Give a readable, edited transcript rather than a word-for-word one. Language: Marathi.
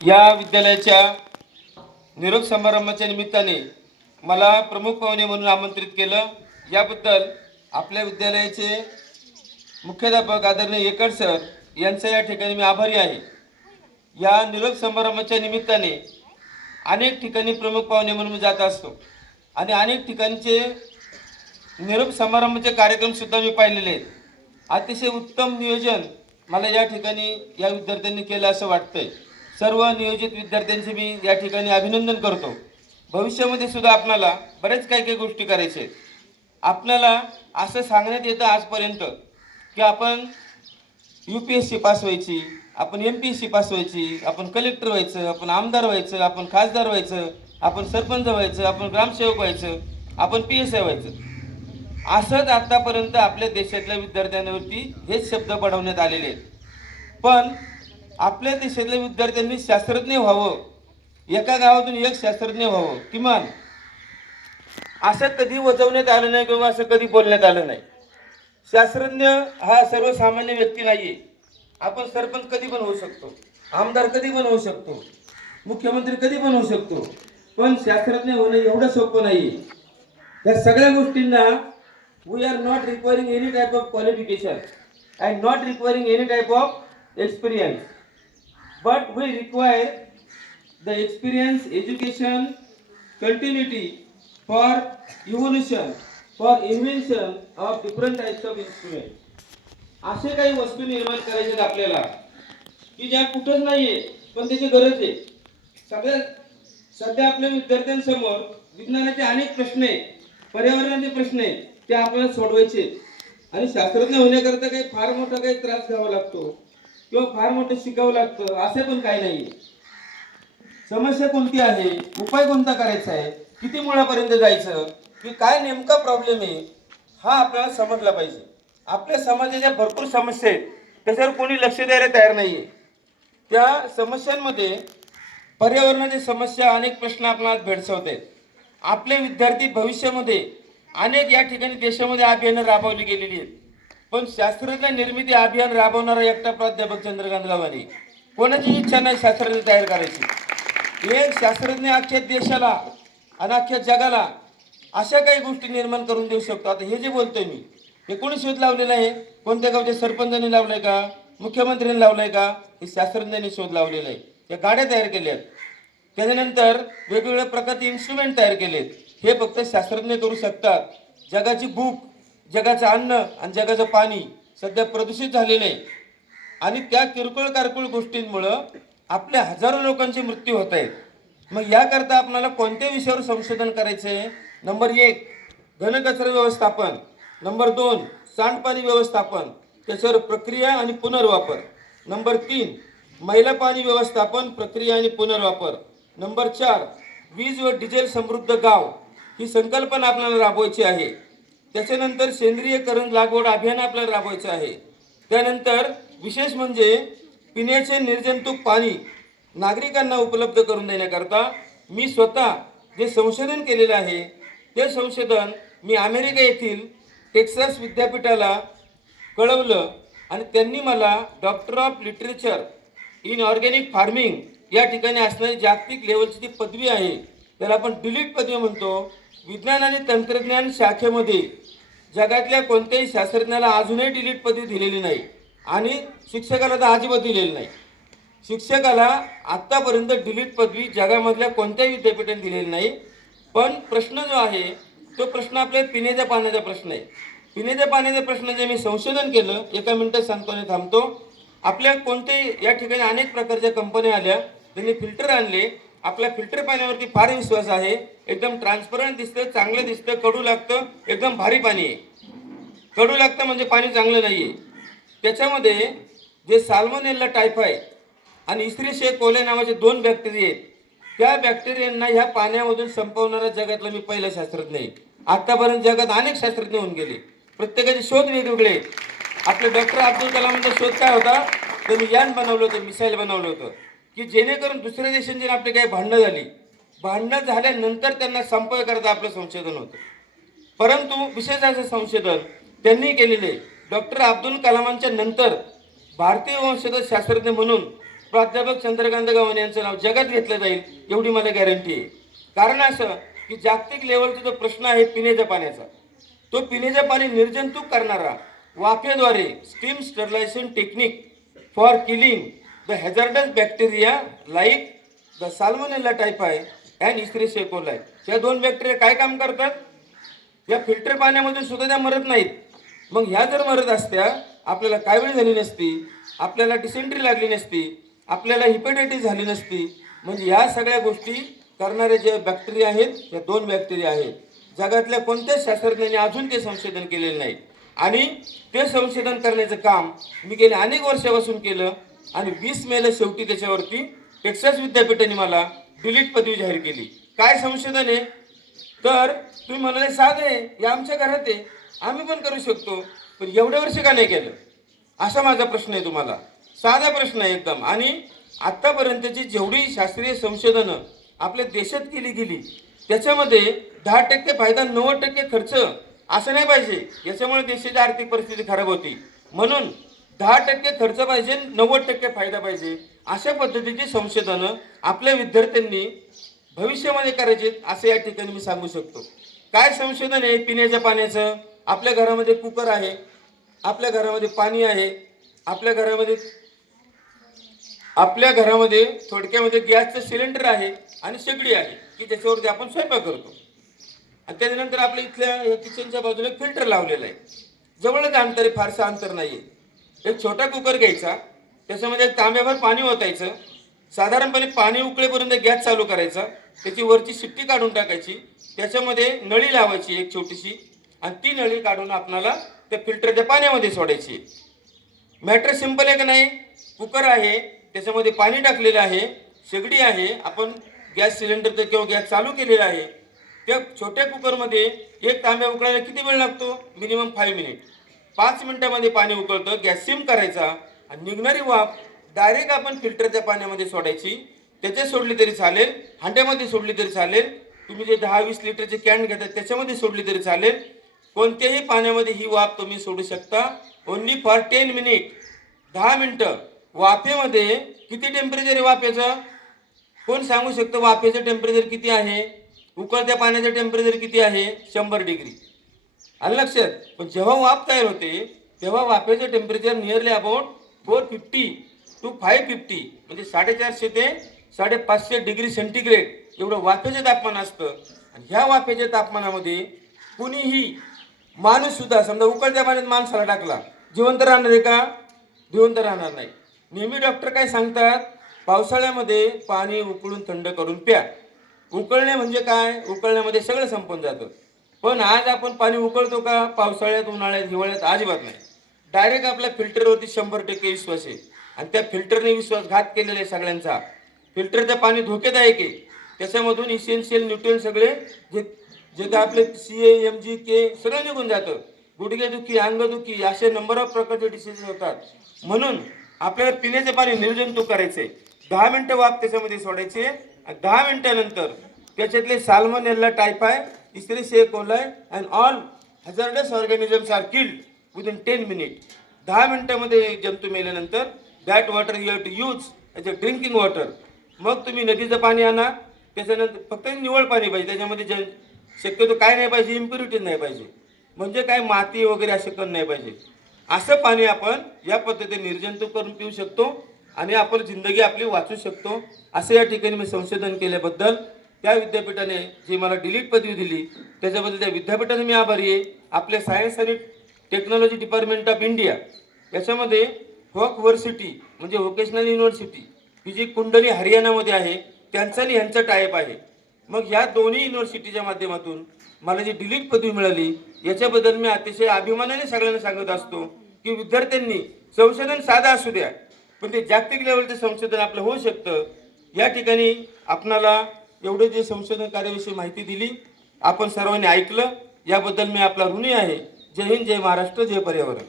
या विद्यालयाच्या निरोप समारंभाच्या निमित्ताने मला प्रमुख पाहुणे म्हणून आमंत्रित केलं, याबद्दल आपल्या विद्यालयाचे मुख्याध्यापक आदरणीय येकड सर यांचा या ठिकाणी मी आभारी आहे। या निरोप समारंभाच्या निमित्ताने अनेक ठिकाणी प्रमुख पाहुणे म्हणून मी जात असतो आणि अनेक ठिकाणचे निरोप समारंभाचे कार्यक्रम सुद्धा मी पाहिलेले आहेत। अतिशय उत्तम नियोजन मला या ठिकाणी या विद्यार्थ्यांनी केलं असं वाटतंय। सर्व नियोजित विद्यार्थ्यांचे मी या ठिकाणी अभिनंदन करतो। भविष्यामध्ये सुद्धा आपल्याला बरेच काही गोष्टी करायच्या आहेत। आपल्याला असं सांगण्यात येतं आजपर्यंत की आपण UPSC पास व्हायची, आपण MPSC पास व्हायची, आपण कलेक्टर व्हायचं, आपण आमदार व्हायचं, आपण खासदार व्हायचं, आपण सरपंच व्हायचं, आपण ग्रामसेवक व्हायचं, आपण PSI व्हायचं। असंच आतापर्यंत आपल्या देशातल्या विद्यार्थ्यांवरती हेच शब्द पडवण्यात आलेले आहेत। पण आपल्या देशातल्या विद्यार्थ्यांनी शास्त्रज्ञ व्हावं, एका गावातून एक शास्त्रज्ञ व्हावं, किमान असं कधी वजवण्यात आलं नाही किंवा असं कधी बोलण्यात आलं नाही। शास्त्रज्ञ हा सर्वसामान्य व्यक्ती नाहीये। आपण सरपंच कधी पण होऊ शकतो, आमदार कधी पण होऊ शकतो, मुख्यमंत्री कधी पण होऊ शकतो, पण शास्त्रज्ञ होणं एवढं सोपं नाहीये। या सगळ्या गोष्टींना we are not requiring any type of qualification and not requiring any type of experience, but we require the experience, education, continuity for evolution, for invention of different types of instruments। असे काही वस्तू निर्माण करायचे आपल्याला की ज्या कुठंच नाहीये पण त्याची गरज आहे। सध्या आपल्या विद्यार्थ्यांसमोर विज्ञानाचे अनेक प्रश्न आहेत, पर्यावरणाचे प्रश्न आहेत, ते आपल्याला सोडवायचे आणि शास्त्रज्ञ होण्याकरता काही फार मोठा काही त्रास घ्यावा लागतो किंवा फार मोठं शिकावं लागतं असे पण काही नाहीये। समस्या कोणती आहे, उपाय कोणता करायचा आहे, किती मुळापर्यंत जायचं, की काय नेमका प्रॉब्लेम आहे हा आपल्याला समजला पाहिजे। आपल्या समाजाच्या भरपूर समस्या आहेत, त्याच्यावर कोणी लक्ष द्यायला तयार नाहीये। त्या समस्यांमध्ये पर्यावरणाची समस्या, अनेक प्रश्न आपल्याला भेडसावत आहेत। आपले विद्यार्थी भविष्यामध्ये अनेक या ठिकाणी देशामध्ये अभियान राबवली गेलेली आहेत, पण शास्त्रज्ञ निर्मिती अभियान राबवणारा एकटा प्राध्यापक चंद्रकांत गावाने, कोणाची इच्छा नाही शास्त्रज्ञ तयार करायची। एक शास्त्रज्ञ अख्ख्या देशाला आणि अख्ख्या जगाला अशा काही गोष्टी निर्माण करून देऊ शकतो। आता हे जे बोलतोय मी, हे कोणी शोध लावलेला आहे? कोणत्या गावच्या सरपंचांनी लावलाय का, मुख्यमंत्र्यांनी लावलाय का? हे शास्त्रज्ञांनी शोध लावलेला आहे। या गाड्या तयार केल्यात, त्याच्यानंतर वेगवेगळ्या प्रकारचे इन्स्ट्रुमेंट तयार केलेत, हे फक्त शास्त्रज्ञ करू शकतात। जगाची भूक, जगाचं अन्न आणि जगाचं पाणी सध्या प्रदूषित झालेलं आहे आणि त्या किरकोळ कारकोळ गोष्टींमुळं आपल्या हजारो लोकांचे मृत्यू होत आहेत। मग याकरता आपल्याला कोणत्या विषयावर संशोधन करायचं आहे? नंबर 1 घनकचरा व्यवस्थापन, नंबर 2 सांडपाणी व्यवस्थापन, त्याच्यावर प्रक्रिया आणि पुनर्वापर, नंबर 3 मैला पाणी व्यवस्थापन, प्रक्रिया आणि पुनर्वापर, नंबर 4 वीज व डिझेल समृद्ध गाव ही संकल्पना आपल्याला राबवायची आहे। त्याच्यानंतर सेंद्रिय करण लागवड अभियान आपल्याला राबवायचं आहे। त्यानंतर विशेष म्हणजे पिण्याचे निर्जंतुक पाणी नागरिकांना उपलब्ध करून देण्याकरता मी स्वतः जे संशोधन केलेलं आहे ते संशोधन मी अमेरिका येथील टेक्सास विद्यापीठाला कळवलं आणि त्यांनी मला doctor of literature in organic farming या ठिकाणी असणारी जागतिक लेवलची ती पदवी आहे, त्याला आपण डिलीट पदवी म्हणतो। विज्ञान आणि तंत्रज्ञान शाखेमध्ये जगातल्या कोणत्याही शास्त्रज्ञाला अजूनही डिलीट पदवी दिलेली नाही आणि शिक्षकाला तर अजिबात दिलेली नाही। शिक्षकाला आत्तापर्यंत डिलीट पदवी जगामधल्या कोणत्याही विद्यापीठाने दिलेली नाही। पण प्रश्न जो आहे तो प्रश्न आपल्या पिण्याच्या पाण्याचा प्रश्न आहे। पिण्याच्या पाण्याचा प्रश्न जे मी संशोधन केलं, एका मिनिटात सांगतो आणि थांबतो। आपल्या कोणत्याही या ठिकाणी अनेक प्रकारच्या कंपन्या आल्या, त्यांनी फिल्टर आणले, आपल्या फिल्टर पाण्यावरती फार विश्वास आहे, एकदम ट्रान्सपरंट दिसतं, चांगलं दिसतं, कडू लागतं, एकदम भारी पाणी आहे। कडू लागतं म्हणजे पाणी चांगलं नाही आहे। त्याच्यामध्ये जे साल्मोनेला टायफाई आणि इस्त्रीशे कोले नावाचे 2 बॅक्टेरिया आहेत, त्या बॅक्टेरियांना ह्या पाण्यामधून संपवणारा जगातला मी पहिला शास्त्रज्ञ आहे। आतापर्यंत जगात अनेक शास्त्रज्ञ होऊन गेले, प्रत्येकाचे शोध वेगवेगळे आहेत। आपले डॉक्टर अब्दुल कलामचा शोध काय होता? त्यांनी यान बनवलं होतं, मिसाईल बनवलं होतं की जेणेकरून दुसऱ्या देशांची आपली काही भांडणं झाली, भांडणं झाल्यानंतर त्यांना संपय करता आपलं संशोधन होतं। परंतु विशेष असं संशोधन त्यांनी केलेले डॉक्टर अब्दुल कलामांच्या नंतर भारतीय वंशज शास्त्रज्ञ म्हणून प्राध्यापक चंद्रकांत गव्हाणे यांचं नाव जगात घेतलं जाईल एवढी मला गॅरंटी आहे. कारण असं की जागतिक लेवलचा जो प्रश्न आहे पिण्याच्या पाण्याचा, तो पिण्याचे पाणी निर्जंतुक करणारा वाफेद्वारे steam sterilisation technique for killing the hazardous bacteria like the salmonella typhi and Escherichia coli. या दोन बॅक्टेरिया काय काम करतात? या फिल्टर पाण्यामधून सुद्धा त्या मरत नाहीत. मग ह्या जर मरत असत्या, आपल्याला कावीळ झाली नसती, आपल्याला डिसेंट्री लागली नसती, आपल्याला हिपॅटायटिस झाली नसती. म्हणजे या सगळ्या गोष्टी करणारे जे बॅक्टेरिया आहेत, या दोन बॅक्टेरिया आहेत. जगातल्या कोणत्याच शास्त्रज्ञांनी अजून ते संशोधन केलेलं नाही आणि ते संशोधन करण्याचं काम मी गेल्या अनेक वर्षापासून केलं आणि 20 मेला शेवटी त्याच्यावरती टेक्सास विद्यापीठाने मला डिलीट पदवी जाहीर केली. काय संशोधन आहे? तर तुम्ही म्हणाले साधं आहे, हे आमच्या घरात आहे, आम्ही पण करू शकतो, पण एवढ्या वर्ष का नाही केलं? असा माझा प्रश्न आहे तुम्हाला. साधा प्रश्न आहे एकदम. आणि आत्तापर्यंतची जेवढी शास्त्रीय संशोधनं आपल्या देशात केली गेली त्याच्यामध्ये 10% फायदा 90% खर्च असं नाही पाहिजे. याच्यामुळे देशाची आर्थिक परिस्थिती खराब होती. म्हणून 10% खर्च पाहिजे, 90% फायदा पाहिजे. अशा पद्धतीची संशोधनं आपल्या विद्यार्थ्यांनी भविष्यामध्ये करायचे असं या ठिकाणी मी सांगू शकतो. काय संशोधन आहे पिण्याच्या पाण्याचं? आपल्या घरामध्ये कुकर आहे, आपल्या घरामध्ये पाणी आहे, आपल्या घरामध्ये थोडक्यामध्ये गॅसचं सिलेंडर आहे आणि शेगडी आहे की ज्याच्यावरती आपण स्वयंपाक करतो. आणि त्याच्यानंतर आपल्या इथल्या किचनच्या बाजूला फिल्टर लावलेलं आहे. जवळच अंतर आहे, फारसं अंतर नाही आहे. एक छोटा कुकर घ्यायचा, त्याच्यामध्ये एक तांब्याभर पाणी ओतायचं, साधारणपणे पाणी उकळेपर्यंत गॅस चालू करायचा, त्याची वरची शिट्टी काढून टाकायची, त्याच्यामध्ये नळी लावायची एक छोटीशी आणि ती नळी काढून आपणाला त्या फिल्टरच्या पाण्यामध्ये सोडायची. मॅटर सिंपल आहे का नाही? कुकर आहे, त्याच्यामध्ये पाणी टाकलेलं आहे, शेगडी आहे, आपण गॅस सिलेंडर किंवा गॅस चालू केलेला आहे. त्या छोट्या कुकरमध्ये एक तांब्या उकळायला किती वेळ लागतो? Minimum 5 minute. 5 मिनिटामध्ये पाणी उकळतं. गॅस सिम करायचा आणि निघणारी वाफ डायरेक्ट आपण फिल्टरच्या पाण्यामध्ये सोडायची. त्याच्यात सोडली तरी चालेल, हांड्यामध्ये सोडली तरी चालेल, तुम्ही जे 10-20 लिटरचे कॅन घेतात त्याच्यामध्ये सोडली तरी चालेल. कोणत्याही पाण्यामध्ये ही वाफ तुम्ही सोडू शकता. Only for 10 minute. 10 मिनिटं. वाफेमध्ये किती टेम्परेचर आहे वाफेचं? कोण सांगू शकतं वाफेचं टेम्परेचर किती आहे? उकळत्या पाण्याचं टेम्परेचर किती आहे? 100 डिग्री. आलं लक्षात? पण जेव्हा वाफ तयार होते तेव्हा वाफेचं टेम्परेचर नियरली अबाउट 450 to 550 म्हणजे 450 ते 550 डिग्री सेंटीग्रेड एवढं वाफेचं तापमान असतं. आणि ह्या वाफेच्या तापमानामध्ये कुणीही माणूस सुद्धा समजा उकळत्या पाण्यात माणसाला टाकला, जिवंत राहणार आहे का? जिवंत राहणार नाही. नेहमी डॉक्टर काय सांगतात? पावसाळ्यामध्ये पाणी उकळून थंड करून प्या. उकळणे म्हणजे काय? उकळण्यामध्ये सगळं संपून जातं. पण आज आपण पाणी उकळतो का? पावसाळ्यात, उन्हाळ्यात, हिवाळ्यात अजिबात नाही. डायरेक्ट आपल्या फिल्टरवरती 100% विश्वास आहे आणि त्या फिल्टरने विश्वासघात केलेला आहे सगळ्यांचा. फिल्टरचं पाणी धोकेदायक आहे. त्याच्यामधून इसेन्शियल न्यूट्रिएंट सगळे जे काय आपले CA, MG, K सगळं निघून जातं. गुडघेदुखी, अंगदुखी असे नंबर ऑफ प्रकारचे डिसीज होतात. म्हणून आपल्याला पिण्याचे पाणी निर्जंतुक करायचे. 10 मिनिटं वाफ त्याच्यामध्ये सोडायचे आणि 10 मिनिटानंतर त्याच्यातले salmonella typhi, Escherichia coli and all hazardous organisms are killed within 10 minute. 10 मिनिटामध्ये जंतू मेल्यानंतर that water you have to use as a drinking water. मग तुम्ही नदीचं पाणी आणा, त्याच्यानंतर फक्त निवळ पाणी पाहिजे. त्याच्यामध्ये शक्यतो काय नाही पाहिजे? इम्प्युरिटीज नाही पाहिजे. म्हणजे काय माती वगैरे असे कण नाही पाहिजे. असं पाणी आपण या पद्धतीने निर्जंतुक करून पिऊ शकतो आणि आपण जिंदगी आपली वाचू शकतो. असं या ठिकाणी मी संशोधन केल्याबद्दल त्या विद्यापीठाने जी मला डिलीट पदवी दिली त्याच्याबद्दल त्या विद्यापीठाने मी आभारी आहे. आपले सायन्स आणि टेक्नॉलॉजी डिपार्टमेंट ऑफ इंडिया याच्यामध्ये व्हर्सिटी म्हणजे व्होकेशनल युनिव्हर्सिटी ही जी कुंडली हरियाणामध्ये आहे त्यांचा आणि ह्यांचा टायप आहे. मग ह्या दोन्ही युनिव्हर्सिटीच्या माध्यमातून मला जी डिलीट पदवी मिळाली याच्याबद्दल मी अतिशय अभिमानाने सगळ्यांना सांगत असतो की विद्यार्थ्यांनी संशोधन साधं असू द्या पण ते जागतिक लेवलचं संशोधन आपलं होऊ शकतं. या ठिकाणी आपणाला एवढे जे संशोधन कार्याविषयी माहिती दिली आपण सर्वांनी ऐकलं याबद्दल मी आपला ऋणी आहे. जय हिंद, जय महाराष्ट्र, जय पर्यावरण.